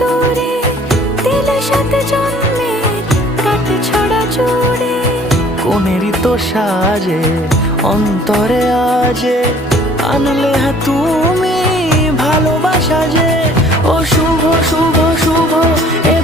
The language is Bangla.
দূরে দিলে সাথে জন্মের কাট ছড়া জুড়ে। কোনেরই তো সাজে অন্তরে আজে আনলে হ্যাঁ তুমি ভালোবাসা যে। ও শুভ শুভ শুভ এ